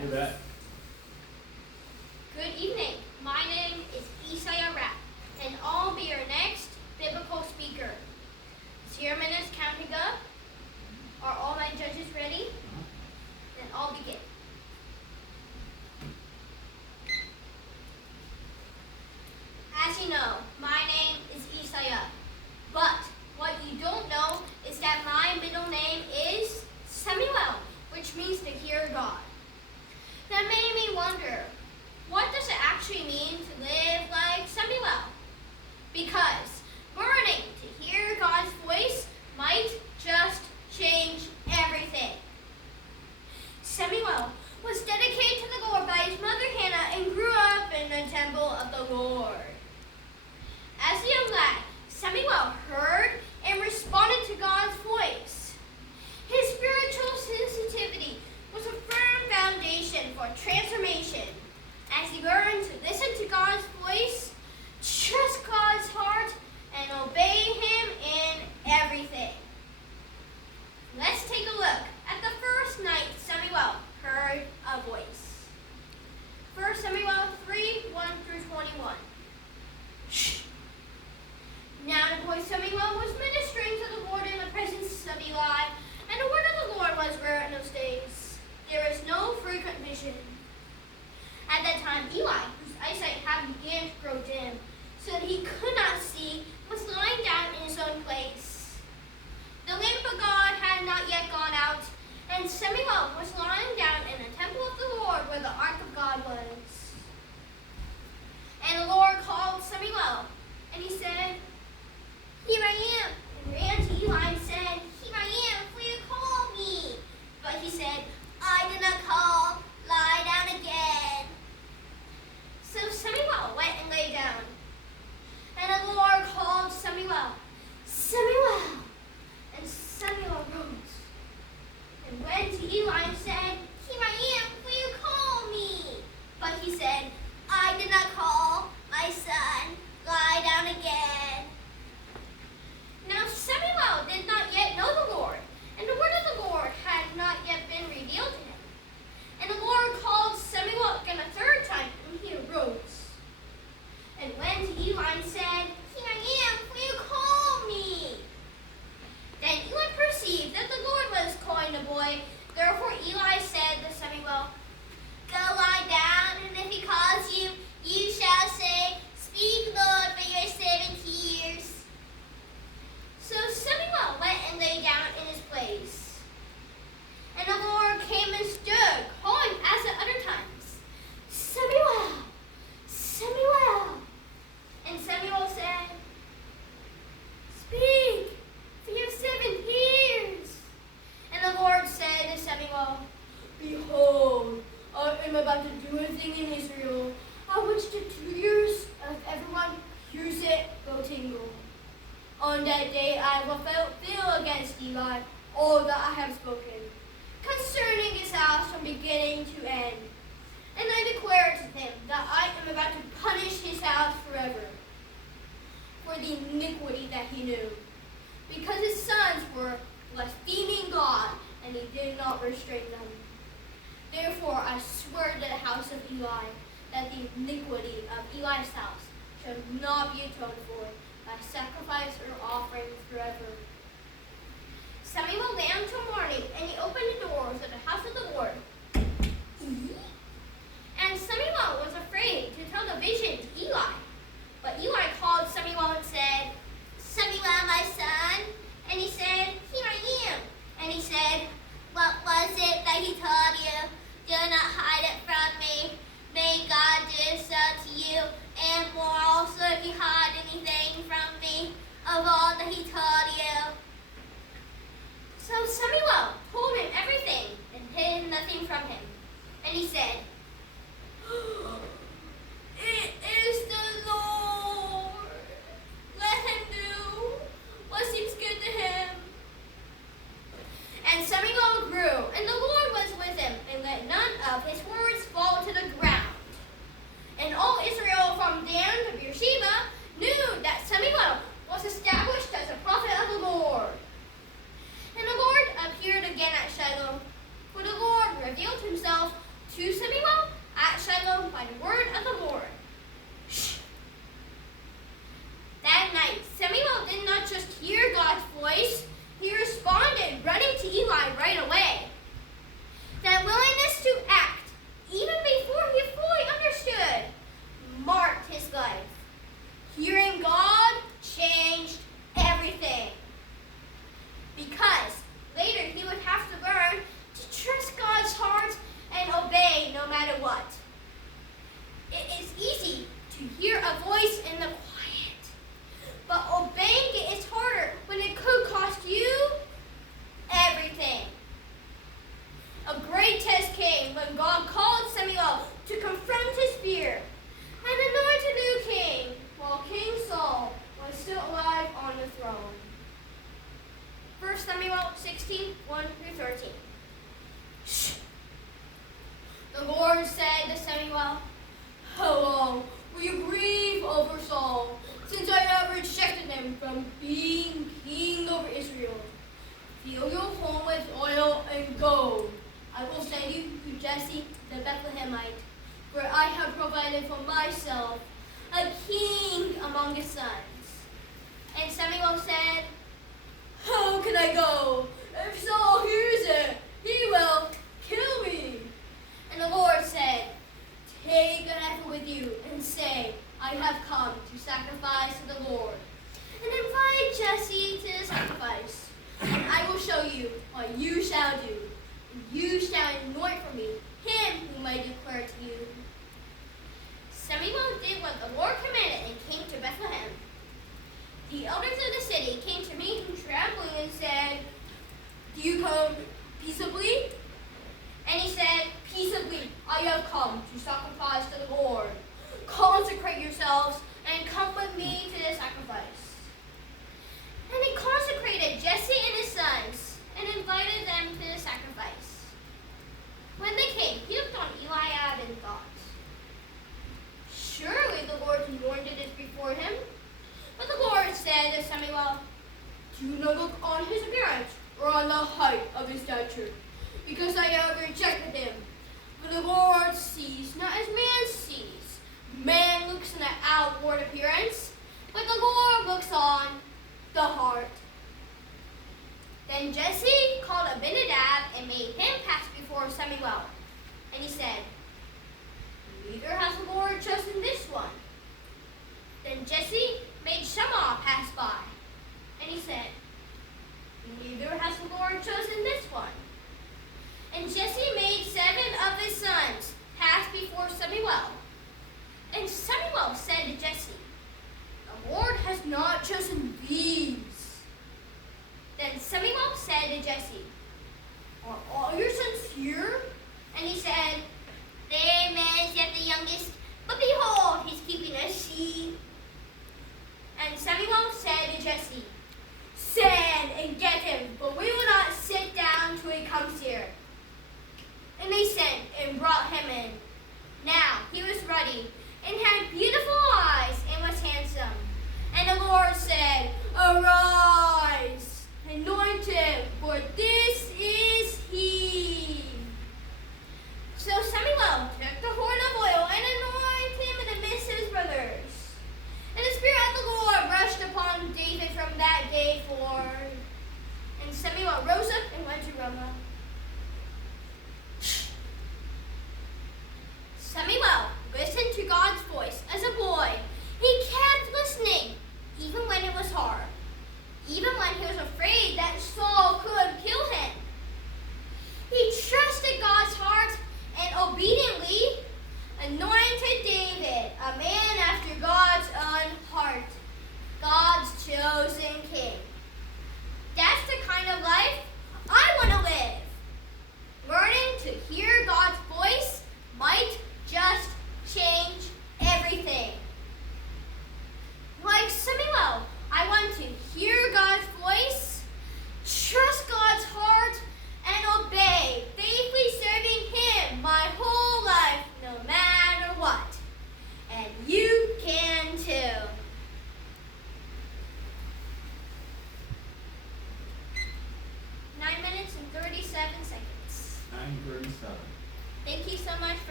You bet. Good evening. My name is Isaiah Rapp, and I'll be your next biblical speaker. Is your minutes counting up? Are all my judges ready? Then I'll begin. As you know, my name is Isaiah, but what you don't know is that my middle name is Samuel, which means to hear God. That made me wonder, what does it actually mean to live like Samuel? Because learning to hear God's voice might just change everything. Samuel was dedicated to the Lord by his mother Hannah and grew up in the temple of the Lord. As a young lad, Samuel heard and responded to God's voice. His spiritual sensitivity was a firm foundation for transformation. As he learned to listen to God's voice, trust God's heart, and obey him in everything. Let's take a look at the first night Samuel heard a voice. 1 Samuel 3:1-21. Now the boy Samuel was ministering to the Lord in the presence of Eli, and the word of the Lord was rare in those days. There was no frequent vision. At that time, Eli, whose eyesight had begun to grow dim, so that he could not see, was lying down in his own place. The lamp of God had not yet gone out, and Samuel was lying down in the temple of the Lord where the ark of God was. And the Lord called Samuel, and he said, "Here I am," and ran to Eli and said, "Here I am, will you call me?" But he said, "I did not call, lie down again." So Samuel went and lay down. And the Lord called Samuel, "Samuel!" And Samuel rose and went to Eli and said, "Here I am, will you call me?" But he said, "I did not call, my son, lie down again." Now Samuel did not yet know the Lord, and the word of the Lord had not yet been revealed to him. And the Lord called Samuel again a third time, and he arose and went to Eli and said, "Here I am, will you call me?" Then Eli perceived that the Lord was calling the boy. Therefore Eli said to Samuel, "Go lie down, and if he calls you, you shall say, 'Speak, Lord, for your servant hears.'" So Samuel went and lay down in his place. And the Lord came and stood, calling as at other times, "Samuel, Samuel." And Samuel said, "Speak, for your servant hears." And the Lord said to Samuel, "Behold, I am about to do a thing in Israel, at which the ears of everyone who hears it will tingle. On that day I will fulfill against Eli all that I have spoken concerning his house from beginning to end. And I declare to him that I am about to punish his house forever for the iniquity that he knew, because his sons were blaspheming God, and he did not restrain them. Therefore I swear to the house of Eli that the iniquity of Eli's house shall not be atoned for by sacrifice or offering forever." Samuel lay until morning, and he opened the doors of the house of the Lord. And Samuel was afraid to tell the vision to Eli. But Eli called Samuel and said, "Samuel, my son." And he said, "Here I am." And he said, "What was it that he told you? Do not hide it from me. May God do so to you, and more also if you hide anything from me of all that he told you." So Samuel told him everything and hid nothing from him. And he said, "It is the Lord. Let him do what seems good to him." And Samuel grew, and the Lord was with him, and let none of his words fall to the ground. And all Israel from Dan to Beersheba knew that Samuel was established as a prophet of the Lord. And the Lord appeared again at Shiloh, for the Lord revealed himself to to Samuel at Shiloh by the word of the Lord. That night, Samuel did not just hear God's voice, he responded, running to Eli right away. That willingness to act, even before he fully understood, marked his life. Hearing God changed everything. Because later he would have to learn to trust God's heart and obey no matter what. It is easy to hear a voice in the quiet, but obeying it is harder when it could cost you everything. A great test came when God called Samuel to confront his fear and anoint a new king while King Saul was still alive on the throne. 1 Samuel 16, 1-13. The Lord said to Samuel, "How long will you grieve over Saul, since I have rejected him from being king over Israel? Fill your home with oil and go. I will send you to Jesse the Bethlehemite, where I have provided for myself a king among his sons." And Samuel said, "How can I go? If Saul hears it, he will kill me." And the Lord said, "Take an heifer with you and say, I have come to sacrifice to the Lord. And invite Jesse to the sacrifice. And I will show you what you shall do. And you shall anoint for me him whom I declare to you." Samuel did what the Lord commanded and came to Bethlehem. The elders of the city came to meet him trembling and said, "Do you come peaceably?" And he said, "Peaceably I have come to sacrifice to the Lord. Consecrate yourselves and come with me to the sacrifice." And he consecrated Jesse and his sons and invited them to the sacrifice. When they came, he looked on Eliab and thought, "Surely the Lord's anointed is before him." But the Lord said to Samuel, "Do not look on his appearance or on the height of his stature, because I have rejected him. For the Lord sees not as man sees. Man looks on the outward appearance, but the Lord looks on the heart." Then Jesse called Abinadab and made him pass before Samuel. And he said, "Neither has the Lord chosen this one." Then Jesse made Shammah pass by. And he said, "Neither has the Lord chosen this one." And Jesse made 7 of his sons pass before Samuel. And Samuel said to Jesse, "The Lord has not chosen these." Then Samuel said to Jesse, "Are all your sons here?" And he said, "Their man is yet the youngest, but behold, he's keeping a sheep." And Samuel said to Jesse, "Send and get him, but we will not sit down till he comes here." And they sent and brought him in. Now he was ruddy and had beautiful eyes and was handsome. And the Lord said, "Arise, anoint him, for this is he." So Samuel took the horn of oil and anointed him in the midst of his brothers. And the Spirit of the Lord rushed upon David from that day forward. And Samuel rose up and went to Ramah. Samuel listened to God's voice as a boy. He kept listening, even when it was hard, even when he was afraid that Saul could kill him. He trusted God's heart and obediently anointed David, a man after God's own heart, God's chosen king. That's the kind of life I want to live.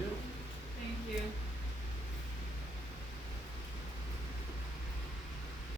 you. Thank you.